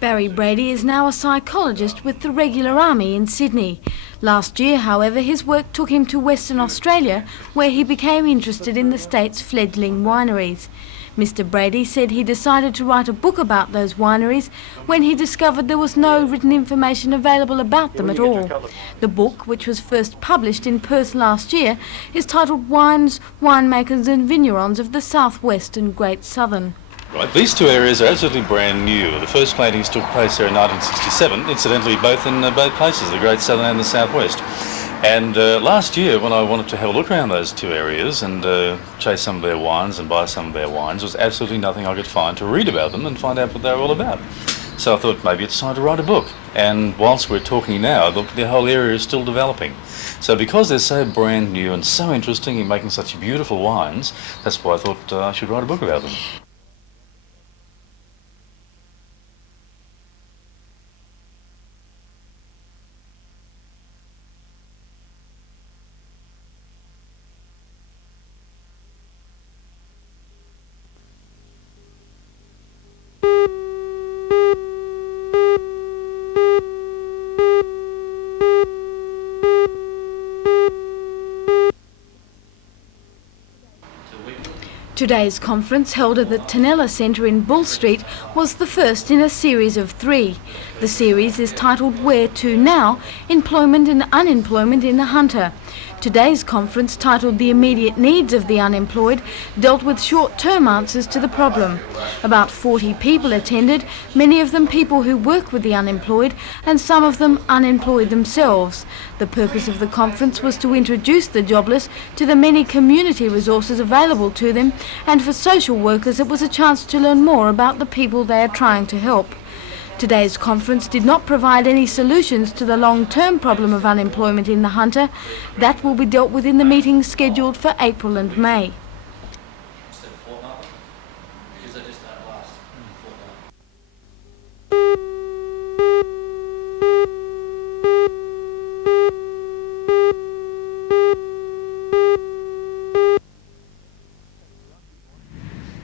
Barry Brady is now a psychologist with the Regular Army in Sydney. Last year, however, his work took him to Western Australia, where he became interested in the state's fledgling wineries. Mr. Brady said he decided to write a book about those wineries when he discovered there was no written information available about them at all. The book, which was first published in Perth last year, is titled Wines, Winemakers and Vignerons of the Southwest and Great Southern. Right, these two areas are absolutely brand new. The first plantings took place there in 1967, incidentally both in both places, the Great Southern and the Southwest. And last year, when I wanted to have a look around those two areas and chase some of their wines and buy some of their wines, there was absolutely nothing I could find to read about them and find out what they were all about. So I thought maybe it's time to write a book. And whilst we're talking now, the whole area is still developing. So because they're so brand new and so interesting in making such beautiful wines, that's why I thought I should write a book about them. Today's conference, held at the Tanella Centre in Bull Street, was the first in a series of 3. The series is titled Where To Now? Employment and Unemployment in the Hunter. Today's conference, titled The Immediate Needs of the Unemployed, dealt with short-term answers to the problem. About 40 people attended, many of them people who work with the unemployed, and some of them unemployed themselves. The purpose of the conference was to introduce the jobless to the many community resources available to them, and for social workers it was a chance to learn more about the people they are trying to help. Today's conference did not provide any solutions to the long-term problem of unemployment in the Hunter. That will be dealt with in the meetings scheduled for April and May.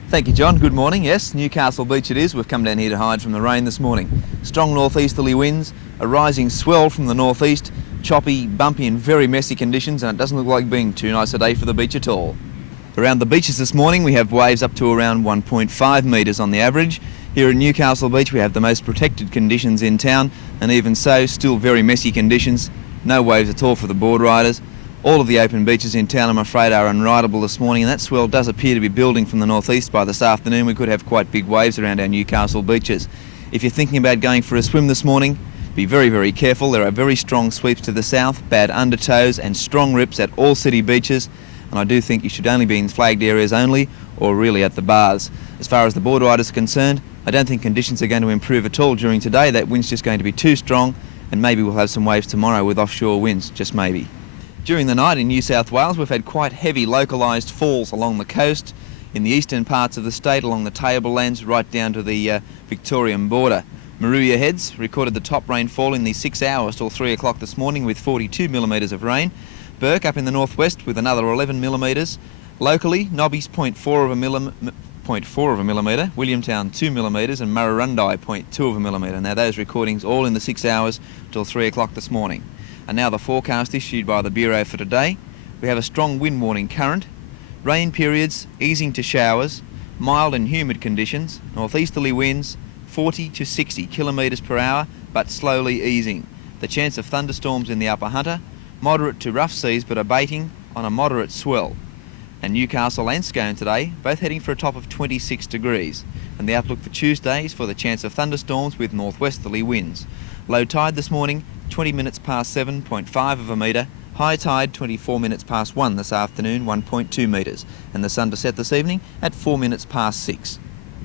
Thank you, John. Good morning. Yes, Newcastle Beach it is. We've come down here to hide from the rain this morning. Strong northeasterly winds, a rising swell from the northeast, choppy, bumpy and very messy conditions, and it doesn't look like being too nice a day for the beach at all. Around the beaches this morning we have waves up to around 1.5 metres on the average. Here at Newcastle Beach we have the most protected conditions in town, and even so, still very messy conditions. No waves at all for the board riders. All of the open beaches in town, I'm afraid, are unrideable this morning, and that swell does appear to be building from the northeast. By this afternoon we could have quite big waves around our Newcastle beaches. If you're thinking about going for a swim this morning, be very, very careful. There are very strong sweeps to the south, bad undertows and strong rips at all city beaches, and I do think you should only be in flagged areas only, or really at the bars. As far as the board riders are concerned, I don't think conditions are going to improve at all during today. That wind's just going to be too strong, and maybe we'll have some waves tomorrow with offshore winds, just maybe. During the night in New South Wales we've had quite heavy localised falls along the coast, in the eastern parts of the state, along the tablelands, right down to the Victorian border. Maruya Heads recorded the top rainfall in the 6 hours till 3 o'clock this morning with 42 millimetres of rain. Burke up in the northwest with another 11 millimetres. Locally, Nobby's 0.4 of a millimetre, Williamtown 2 millimetres and Murrurundi 0.2 of a millimetre. Now those recordings all in the 6 hours till 3 o'clock this morning. And now the forecast issued by the Bureau for today. We have a strong wind warning current, rain periods easing to showers, mild and humid conditions, northeasterly winds 40 to 60 kilometres per hour but slowly easing. The chance of thunderstorms in the upper Hunter, moderate to rough seas but abating on a moderate swell. And Newcastle and Scone today both heading for a top of 26 degrees. And the outlook for Tuesday is for the chance of thunderstorms with northwesterly winds. Low tide this morning 20 minutes past 7, 0.5 of a metre. High tide 24 minutes past 1 this afternoon, 1.2 metres. And the sun to set this evening at 4 minutes past 6.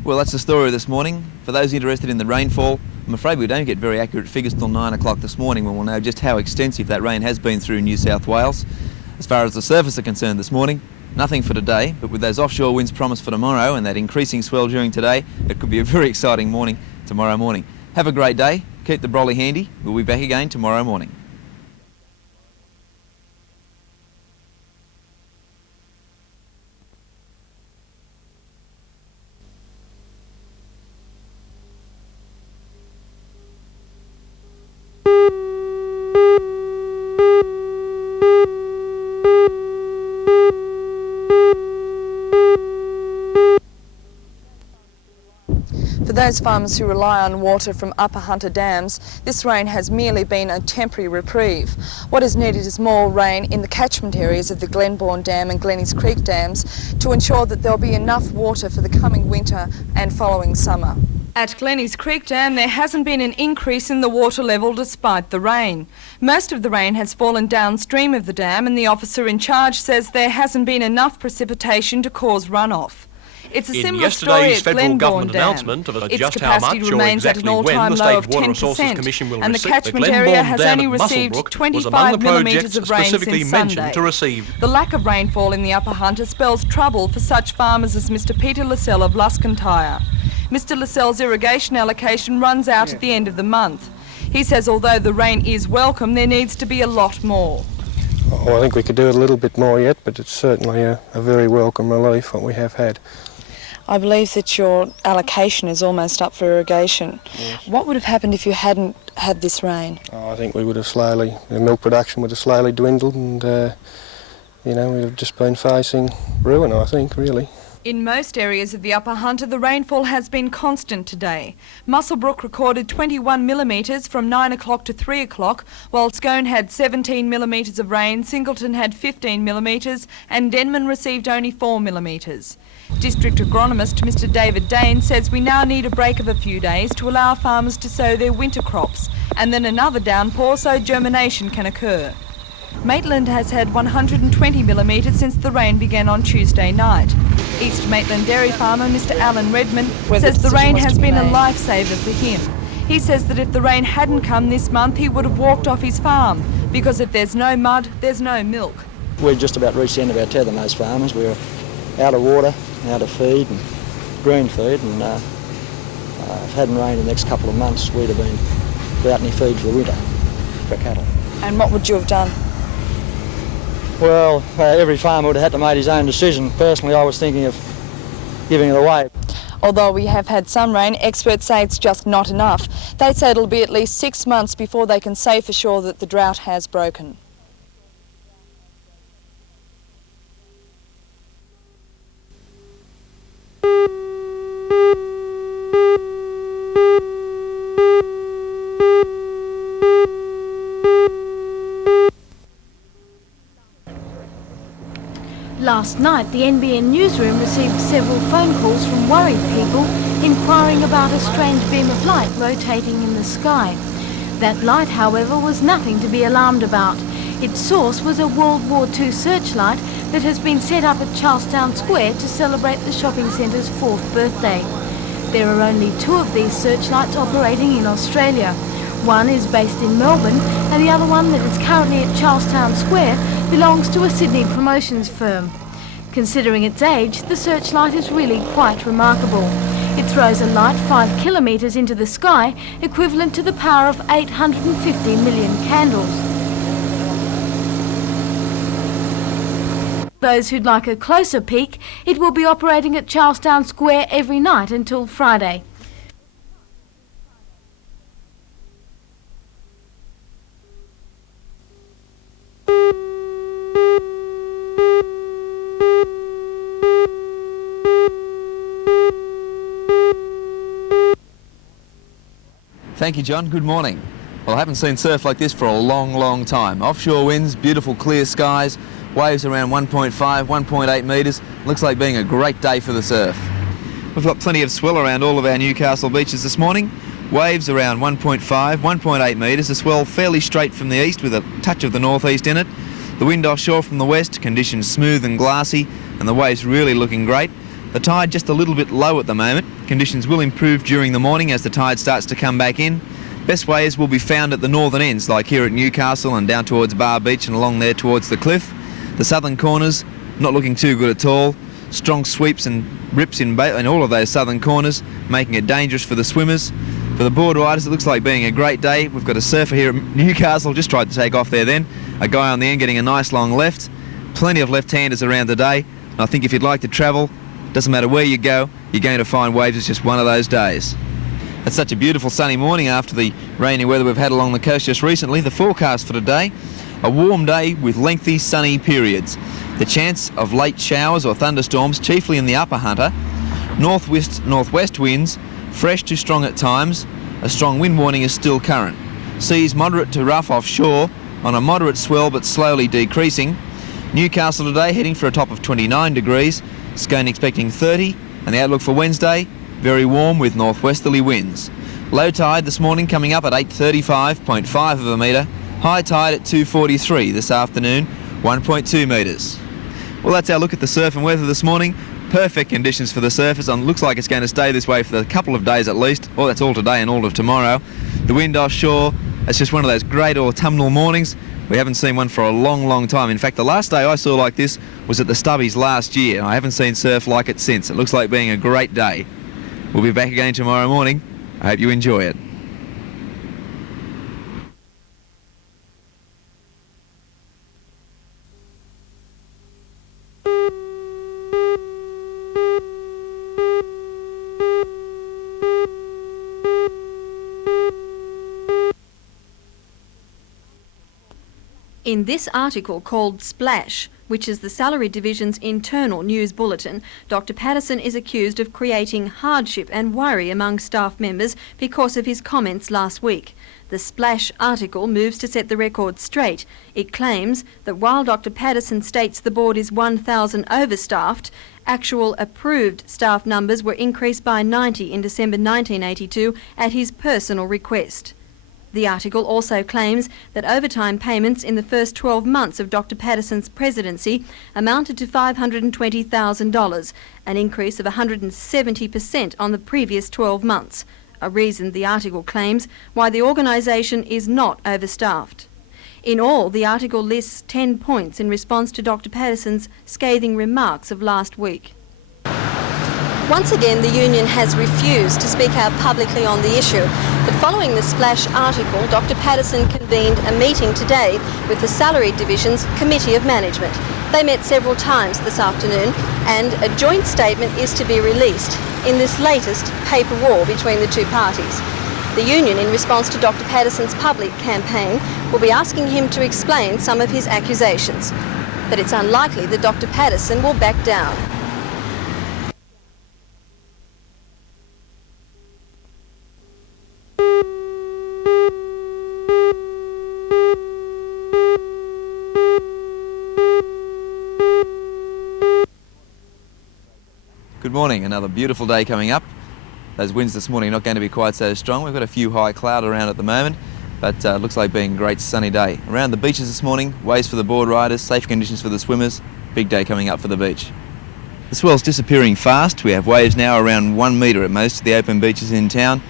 Well, that's the story this morning. For those interested in the rainfall, I'm afraid we don't get very accurate figures till 9 o'clock this morning when we'll know just how extensive that rain has been through New South Wales. As far as the surface are concerned this morning, nothing for today, but with those offshore winds promised for tomorrow and that increasing swell during today, it could be a very exciting morning tomorrow morning. Have a great day. Keep the brolly handy. We'll be back again tomorrow morning. those farmers who rely on water from Upper Hunter dams, this rain has merely been a temporary reprieve. What is needed is more rain in the catchment areas of the Glenbourne Dam and Glennies Creek dams to ensure that there'll be enough water for the coming winter and following summer. At Glennies Creek Dam, there hasn't been an increase in the water level despite the rain. Most of the rain has fallen downstream of the dam, and the officer in charge says there hasn't been enough precipitation to cause runoff. It's a similar story at Glenbourne Dam. Its capacity remains at an all-time low of 10%, and the catchment area has only received 25 millimetres of rain since Sunday. The lack of rainfall in the Upper Hunter spells trouble for such farmers as Mr Peter Lascelles of Luscantire. Mr Lascelles' irrigation allocation runs out at the end of the month. He says although the rain is welcome, there needs to be a lot more. Oh, I think we could do a little bit more yet, but it's certainly a very welcome relief what we have had. I believe that your allocation is almost up for irrigation. Yes. What would have happened if you hadn't had this rain? Oh, I think we would have the milk production would have slowly dwindled, and we would have just been facing ruin, I think, really. In most areas of the Upper Hunter, the rainfall has been constant today. Muswellbrook recorded 21 millimetres from 9 o'clock to 3 o'clock, while Scone had 17 millimetres of rain, Singleton had 15 millimetres, and Denman received only 4 millimetres. District agronomist Mr David Dane says we now need a break of a few days to allow farmers to sow their winter crops, and then another downpour so germination can occur. Maitland has had 120 millimetres since the rain began on Tuesday night. East Maitland dairy farmer Mr Alan Redmond says the rain has been a lifesaver for him. He says that if the rain hadn't come this month, he would have walked off his farm, because if there's no mud, there's no milk. We're just about reached the end of our tether, most farmers. We're out of water, out of feed and green feed, and if it hadn't rained in the next couple of months, we'd have been without any feed for the winter for cattle. And what would you have done? Well, every farmer would have had to make his own decision. Personally, I was thinking of giving it away. Although we have had some rain, experts say it's just not enough. They say it'll be at least 6 months before they can say for sure that the drought has broken. Last night, the NBN newsroom received several phone calls from worried people inquiring about a strange beam of light rotating in the sky. That light, however, was nothing to be alarmed about. Its source was a World War II searchlight that has been set up at Charlestown Square to celebrate the shopping centre's 4th birthday. There are only 2 of these searchlights operating in Australia. One is based in Melbourne, and the other one that is currently at Charlestown Square belongs to a Sydney promotions firm. Considering its age, the searchlight is really quite remarkable. It throws a light 5 kilometres into the sky, equivalent to the power of 850 million candles. Those who'd like a closer peek, it will be operating at Charlestown Square every night until Friday. Thank you, John. Good morning. Well, I haven't seen surf like this for a long, long time. Offshore winds, beautiful clear skies, waves around 1.5, 1.8 metres. Looks like being a great day for the surf. We've got plenty of swell around all of our Newcastle beaches this morning. Waves around 1.5, 1.8 metres. The swell fairly straight from the east with a touch of the northeast in it. The wind offshore from the west, conditions smooth and glassy, and the waves really looking great. The tide just a little bit low at the moment. Conditions will improve during the morning as the tide starts to come back in. Best waves will be found at the northern ends, like here at Newcastle and down towards Bar Beach and along there towards the cliff. The southern corners, not looking too good at all. Strong sweeps and rips in all of those southern corners, making it dangerous for the swimmers. For the board riders, it looks like being a great day. We've got a surfer here at Newcastle, just tried to take off there then. A guy on the end getting a nice long left. Plenty of left-handers around today. And I think if you'd like to travel, doesn't matter where you go, you're going to find waves. It's just one of those days. It's such a beautiful sunny morning after the rainy weather we've had along the coast just recently. The forecast for today, a warm day with lengthy sunny periods. The chance of late showers or thunderstorms, chiefly in the Upper Hunter. Northwest winds Fresh to strong at times. A strong wind warning is still current. Seas moderate to rough offshore on a moderate swell but slowly decreasing. Newcastle today heading for a top of 29 degrees. Scone expecting 30, and the outlook for Wednesday, very warm with northwesterly winds. Low tide this morning coming up at 8:35.5 of a metre. High tide at 2:43 this afternoon, 1.2 metres. Well, that's our look at the surf and weather this morning. Perfect conditions for the surfers, and looks like it's going to stay this way for a couple of days at least. Well, that's all today and all of tomorrow. The wind offshore, it's just one of those great autumnal mornings. We haven't seen one for a long, long time. In fact, the last day I saw like this was at the Stubbies last year. I haven't seen surf like it since. It looks like being a great day. We'll be back again tomorrow morning. I hope you enjoy it. In this article called Splash, which is the Salary Division's internal news bulletin, Dr. Patterson is accused of creating hardship and worry among staff members because of his comments last week. The Splash article moves to set the record straight. It claims that while Dr. Patterson states the board is 1,000 overstaffed, actual approved staff numbers were increased by 90 in December 1982 at his personal request. The article also claims that overtime payments in the first 12 months of Dr. Patterson's presidency amounted to $520,000, an increase of 170% on the previous 12 months, a reason the article claims why the organisation is not overstaffed. In all, the article lists 10 points in response to Dr. Patterson's scathing remarks of last week. Once again, the union has refused to speak out publicly on the issue, but following the Splash article, Dr. Patterson convened a meeting today with the Salary Division's Committee of Management. They met several times this afternoon, and a joint statement is to be released in this latest paper war between the two parties. The union, in response to Dr. Patterson's public campaign, will be asking him to explain some of his accusations. But it's unlikely that Dr. Patterson will back down. Good morning, another beautiful day coming up. Those winds this morning are not going to be quite so strong. We've got a few high cloud around at the moment, but looks like being a great sunny day. Around the beaches this morning, waves for the board riders, safe conditions for the swimmers, big day coming up for the beach. The swell's disappearing fast. We have waves now around 1 metre at most of the open beaches in town,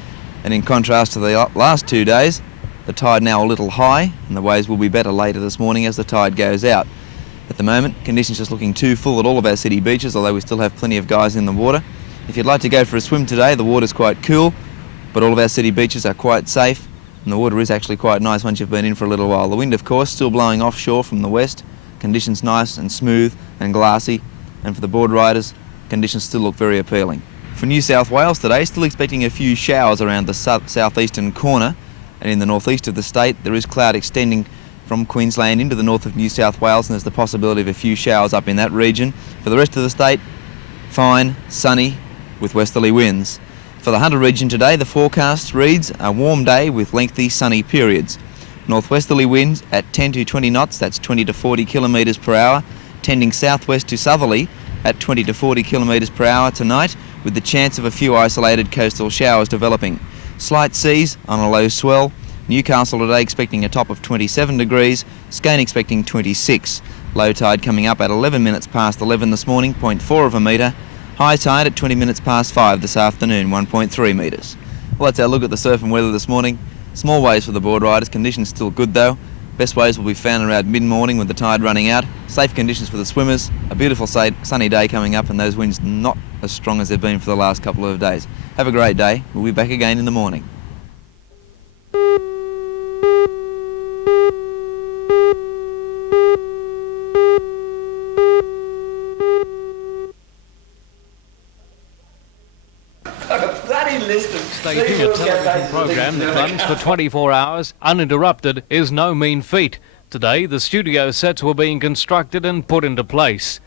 and in contrast to the last 2 days, the tide now a little high, and the waves will be better later this morning as the tide goes out. At the moment, conditions just looking too full at all of our city beaches, although we still have plenty of guys in the water. If you'd like to go for a swim today, the water's quite cool, but all of our city beaches are quite safe, and the water is actually quite nice once you've been in for a little while. The wind, of course, still blowing offshore from the west. Conditions nice and smooth and glassy, and for the board riders, conditions still look very appealing. For New South Wales today, still expecting a few showers around the southeastern corner, and in the northeast of the state, there is cloud extending from Queensland into the north of New South Wales, and there's the possibility of a few showers up in that region. For the rest of the state, fine, sunny, with westerly winds. For the Hunter region today, the forecast reads a warm day with lengthy sunny periods. Northwesterly winds at 10 to 20 knots, that's 20 to 40 kilometres per hour, tending southwest to southerly at 20 to 40 kilometres per hour tonight, with the chance of a few isolated coastal showers developing. Slight seas on a low swell. Newcastle today expecting a top of 27 degrees, Scone expecting 26. Low tide coming up at 11 minutes past 11 this morning, 0.4 of a metre. High tide at 20 minutes past 5 this afternoon, 1.3 metres. Well, that's our look at the surf and weather this morning. Small waves for the board riders, conditions still good though. Best waves will be found around mid-morning with the tide running out. Safe conditions for the swimmers, a beautiful sunny day coming up, and those winds not as strong as they've been for the last couple of days. Have a great day. We'll be back again in the morning. Staging a television program that runs for 24 hours uninterrupted is no mean feat. Today, the studio sets were being constructed and put into place.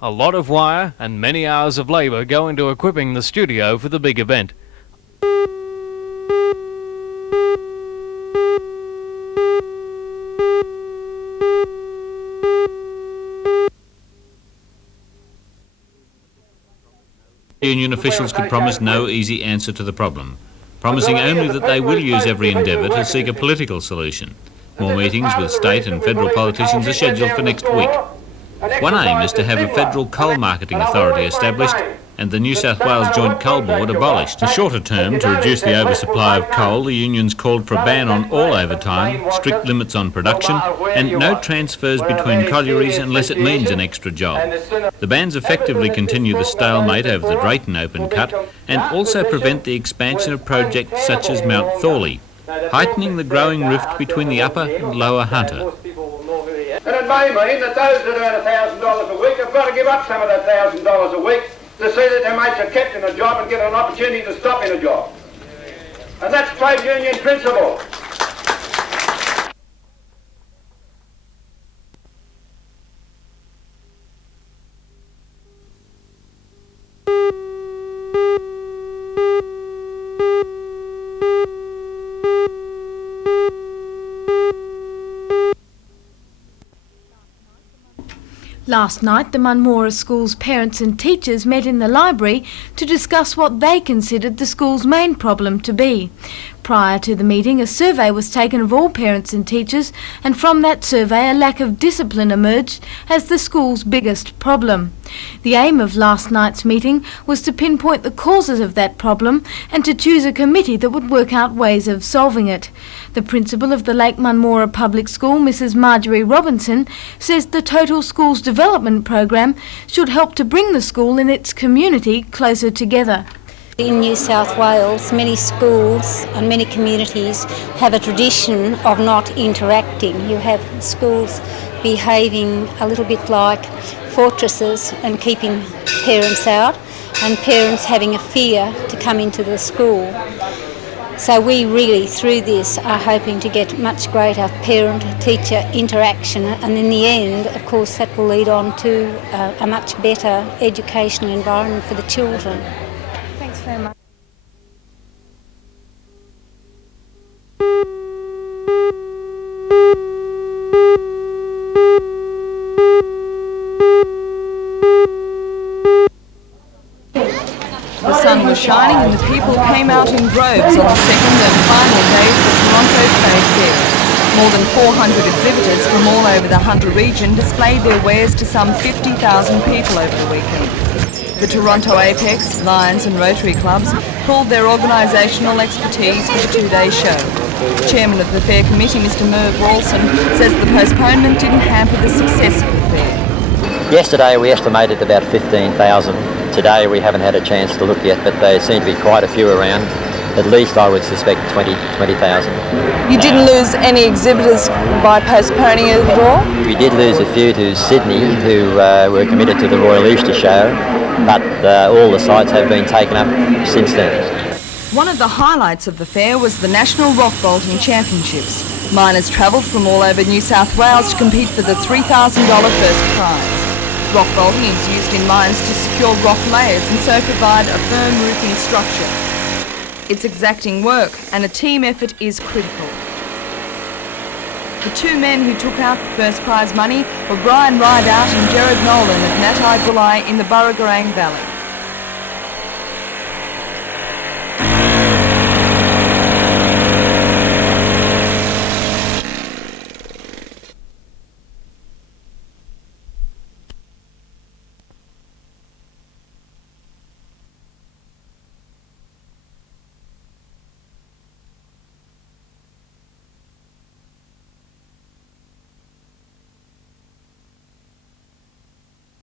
A lot of wire and many hours of labour go into equipping the studio for the big event. Union officials could promise no easy answer to the problem, promising only that they will use every endeavour to seek a political solution. More meetings with state and federal politicians are scheduled for next week. One aim is to have a federal coal marketing authority established and the New South Wales Joint Coal Board abolished. A shorter term, to reduce the oversupply of coal, the unions called for a ban on all overtime, strict limits on production and no transfers between collieries unless it means an extra job. The bans effectively continue the stalemate over the Drayton open cut and also prevent the expansion of projects such as Mount Thorley, heightening the growing rift between the upper and lower Hunter. And it may mean that those that earn $1,000 a week have got to give up some of that $1,000 a week to see that their mates are kept in a job and given an opportunity to stop in a job. And that's trade union principle. Last night, the Munmora School's parents and teachers met in the library to discuss what they considered the school's main problem to be. Prior to the meeting, a survey was taken of all parents and teachers, and from that survey a lack of discipline emerged as the school's biggest problem. The aim of last night's meeting was to pinpoint the causes of that problem and to choose a committee that would work out ways of solving it. The principal of the Lake Munmora Public School, Mrs. Marjorie Robinson, says the Total Schools Development Program should help to bring the school and its community closer together. In New South Wales, many schools and many communities have a tradition of not interacting. You have schools behaving a little bit like fortresses and keeping parents out, and parents having a fear to come into the school. So we really, through this, are hoping to get much greater parent-teacher interaction, and in the end, of course, that will lead on to a much better educational environment for the children. Thanks very much. The sun was shining and the people came out in droves on the second and final day of the Toronto Trade Fair. More than 400 exhibitors from all over the Hunter region displayed their wares to some 50,000 people over the weekend. The Toronto Apex, Lions and Rotary clubs pulled their organisational expertise for the two-day show. Chairman of the Fair Committee, Mr Merv Rawlson, says the postponement didn't hamper the success of the fair. Yesterday we estimated about 15,000. Today we haven't had a chance to look yet, but there seem to be quite a few around. At least I would suspect 20,000. You didn't lose any exhibitors by postponing it at all? We did lose a few to Sydney who were committed to the Royal Easter Show, but all the sites have been taken up since then. One of the highlights of the fair was the National Rock Vaulting Championships. Miners travelled from all over New South Wales to compete for the $3,000 first prize. Rock vaulting is used in mines to secure rock layers and so provide a firm roofing structure. It's exacting work and a team effort is critical. The two men who took out the first prize money were Brian Rideout and Gerard Nolan of Natai Bulli in the Burragorang Valley.